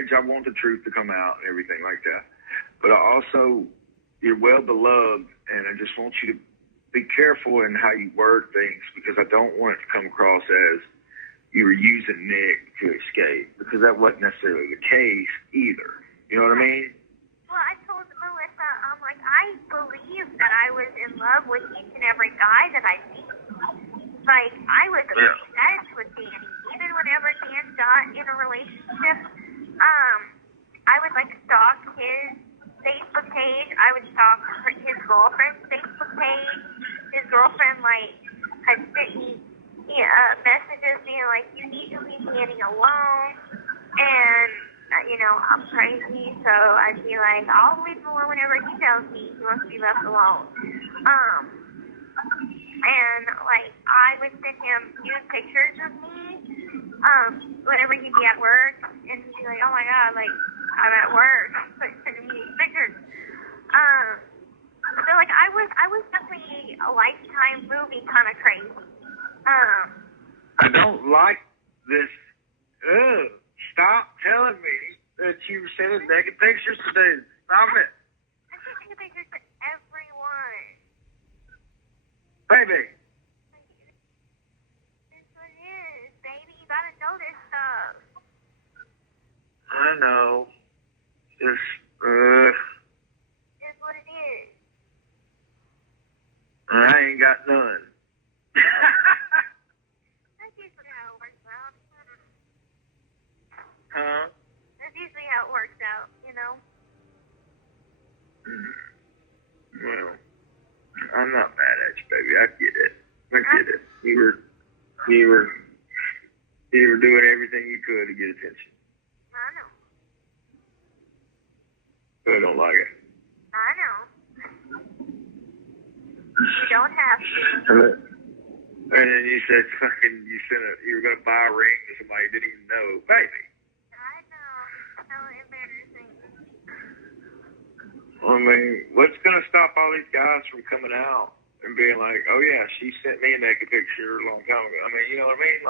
image. I want the truth to come out and everything like that. But I also, you're well beloved, and I just want you to be careful in how you word things, because I don't want it to come across as you were using Nick to escape, because that wasn't necessarily the case either. You know what I mean? Well, I told Melissa, I believe that I was in love with each and every guy that I see. Like, I was obsessed with Danny. Even whenever Dan got in a relationship, I would, stalk his Facebook page. I would stalk his girlfriend's Facebook page. His girlfriend, had sent me messages being like, you need to leave Danny alone. And, I'm crazy, so I'd be like, I'll leave him alone whenever he tells me he wants to be left alone. And, I would send him nude pictures of me, whenever he'd be at work, and he'd be like, oh my God, I'm at work, sending me these pictures. So, I was definitely a Lifetime movie kind of crazy. I don't like this. Stop telling me that you were sending naked pictures today. Stop it. I send naked pictures to everyone. Baby. This is what it is, baby. You gotta know this stuff. I know. It's what it is. I ain't got none. That's usually how it works out. Huh? That's usually how it works out, Well, I'm not mad at you, baby. I get it. You were doing everything you could to get attention. I know. But I don't like it. I know. You don't have to. And then you said you were gonna buy a ring to somebody you didn't even know, baby. I know. So embarrassing. I mean, what's gonna stop all these guys from coming out and being like, oh yeah, she sent me a naked picture a long time ago? I mean, you know what I mean?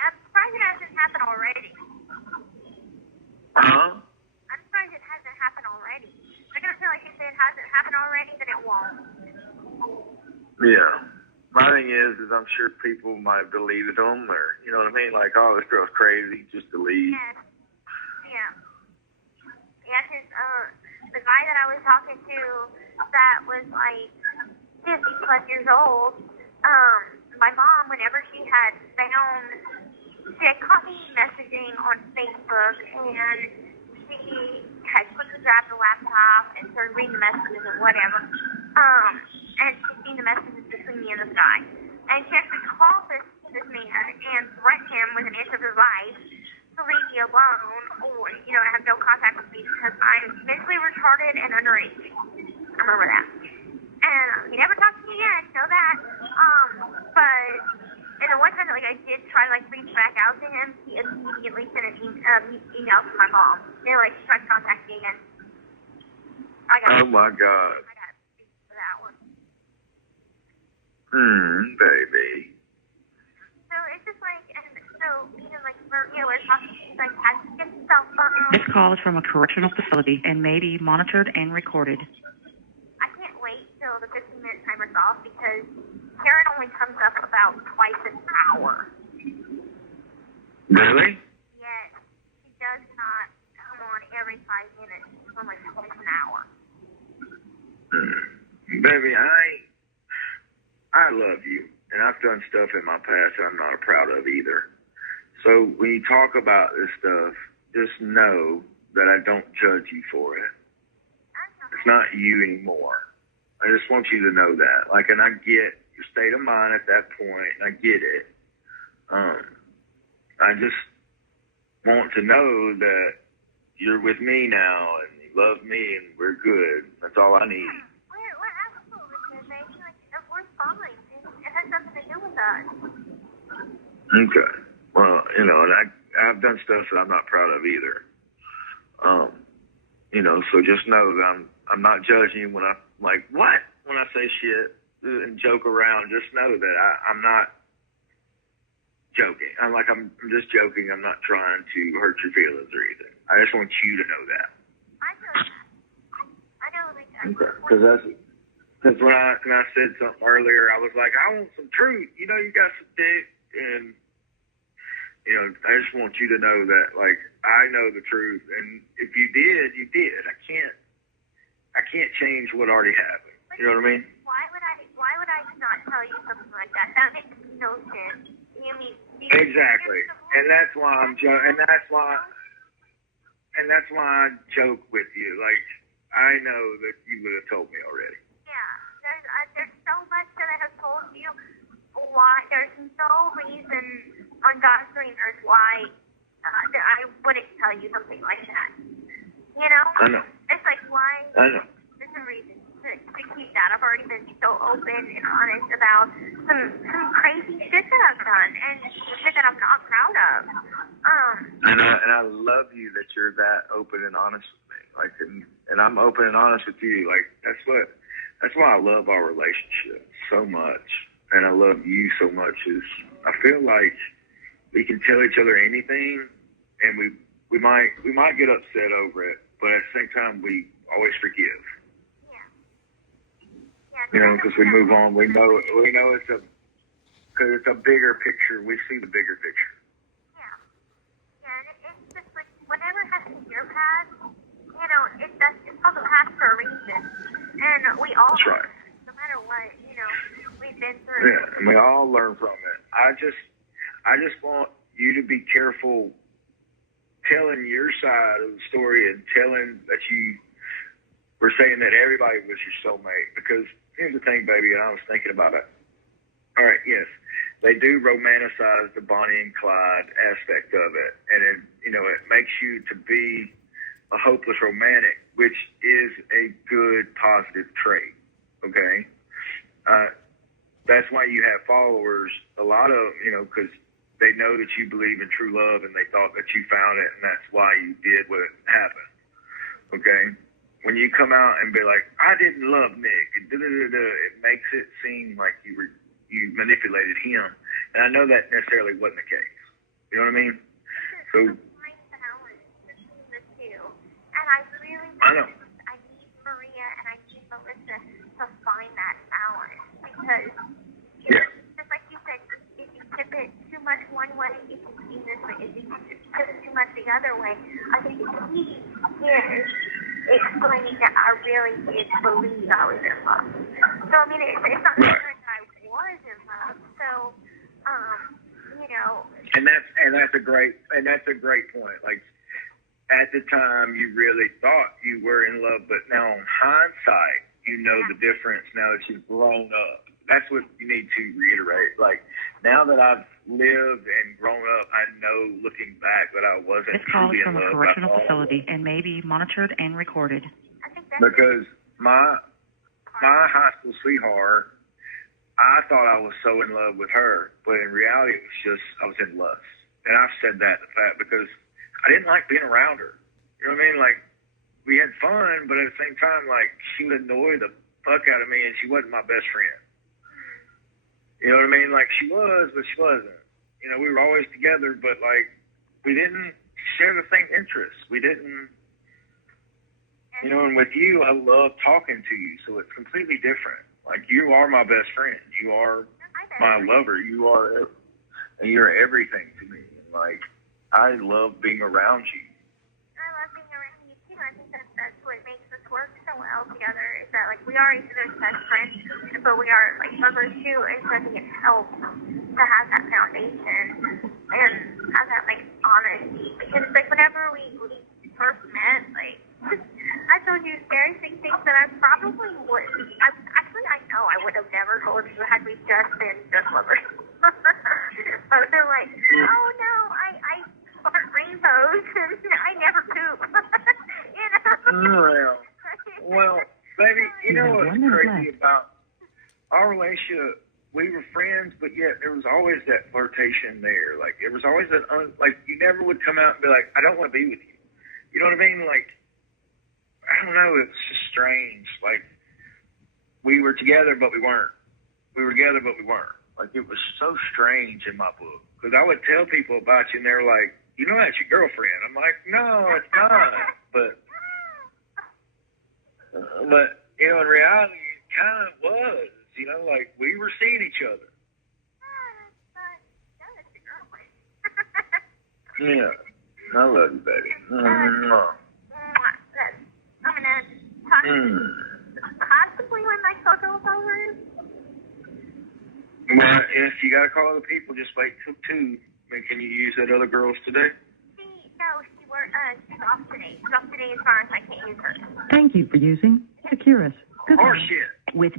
I'm surprised it hasn't happened already. Huh? I'm surprised it hasn't happened already. I feel like if it hasn't happened already, then it won't. Yeah. My thing is I'm sure people might have deleted them, or, you know what I mean? Like, oh, this girl's crazy, just delete. Yes. Yeah. Yeah, because the guy that I was talking to that was 50 plus years old, my mom, whenever she had caught me messaging on Facebook, and she had quickly grabbed the laptop and started reading the messages and whatever. And she'd seen the messages between me and this guy. And she actually called this man and threatened him with an inch of his life to leave me alone, or, have no contact with me because I'm mentally retarded and underage. I remember that. And he never talked to me again, know that. But the one time that I did try to reach back out to him, he immediately sent an email to my mom. They tried to contact me again. Oh my God. I got to speak for that one. Baby. So it's just Maria was talking, she's has to get the cell phone. This call is from a correctional facility and may be monitored and recorded. I can't wait till the 15-minute timer's off because Karen only comes up about twice an hour. Really? Yes. She does not come on every 5 minutes. She's on twice an hour. Baby, I love you. And I've done stuff in my past that I'm not proud of either. So when you talk about this stuff, just know that I don't judge you for it. It's not you anymore. I just want you to know that. And I get your state of mind at that point, and I get it. I just want to know that you're with me now, and you love me, and we're good. That's all I need. We're absolutely good, baby. We're fine. It has nothing to do with us. Okay. Well, and I've done stuff that I'm not proud of either. So just know that I'm not judging you when I when I say shit and joke around. Just know that I'm not joking. I'm just joking. I'm not trying to hurt your feelings or anything. I just want you to know that. I know that. I know that. Okay. Because when I said something earlier, I was like, I want some truth. You know, you got some dick, and you know, I just want you to know that, like, I know the truth, and if you did, you did. I can't change what already happened. You know what I mean? Why would I not tell you something like that? That makes no sense. You mean exactly, and that's why I'm and that's why I joke with you. Like, I know that you would have told me already. Yeah, there's so much that I have told you. Why? There's no reason on God's green earth why that I wouldn't tell you something like that. You know? I know. It's like, why? I know. There's no reason to keep that. I've already been so open and honest about some crazy shit that I've done and shit that I'm not proud of. And I love you that you're that open and honest with me. Like, and I'm open and honest with you. Like, that's why I love our relationship so much, and I love you so much. Is I feel like we can tell each other anything, and we might get upset over it, but at the same time we always forgive. You know, because we move on. We know because it's a bigger picture. We see the bigger picture. Yeah, and it's just like whatever happened in your past, you know, it's called the past for a reason, and we all. That's right. No matter what, you know, we've been through. Yeah, and we all learn from it. I just want you to be careful telling your side of the story and telling that you were saying that everybody was your soulmate, because here's the thing, baby, and I was thinking about it. All right, yes, they do romanticize the Bonnie and Clyde aspect of it, and it makes you to be a hopeless romantic, which is a good positive trait. Okay, that's why you have followers. A lot of because they know that you believe in true love, and they thought that you found it, and that's why you did what happened. Okay. When you come out and be like, I didn't love Nick, and it makes it seem like you manipulated him. And I know that necessarily wasn't the case. You know what I mean? So Between the two. And I really know. I need Maria and I need Melissa to find that balance, because just like you said, if you tip it too much one way, it can seem this way. If you tip it too much the other way, I think the key is explaining that I really did believe I was in love. So I mean, it's not that I was in love. So, And that's a great point. Like, at the time, you really thought you were in love, but now in hindsight, you know the difference. Now that you've grown up, that's what you need to reiterate. Like, now that I've lived and grown up, I know, looking back, that I wasn't This call is truly from in a love. correctional facility and may be monitored and recorded. I think that's Because my high school sweetheart, I thought I was so in love with her, but in reality, it was just I was in lust. And I've said that in fact because I didn't like being around her. You know what I mean? Like, we had fun, but at the same time, like, she would annoy the fuck out of me, and she wasn't my best friend. You know what I mean? Like, she was, but she wasn't. You know, we were always together, but, like, we didn't share the same interests. We didn't, you know, and with you, I love talking to you, so it's completely different. Like, you are my best friend. You are my lover. You're everything to me. Like, I love being around you. I love being around you too. I think that's what makes us work so well together. Is that like we are each other's best friends, but we are like lovers too. And so I think it helps to have that foundation and have that like honesty. Because like whenever we first met, like I told you very big things that I probably would. I know I would have never told you had we just been lovers. But they're like, oh no, I fart rainbows and I never poop. You know? Well, baby, you know what's crazy about our relationship? We were friends, but yet there was always that flirtation there. Like, there was always that, like, you never would come out and be like, I don't want to be with you. You know what I mean? Like, I don't know, it's just strange. Like, we were together, but we weren't. We were together, but we weren't. Like, it was so strange in my book. Because I would tell people about you, and they're like, you know that's your girlfriend. I'm like, no, it's not. But you know, in reality, it kind of was. You know, like, we were seeing each other. Yeah. I love you, baby. I'm gonna talk possibly when my photo's over. Well, if you gotta call other people, just wait till 2. I mean, can you use that other girls today? She's off today. She's off today as far as I can't use her. Thank you for using Securus. Horseshit. With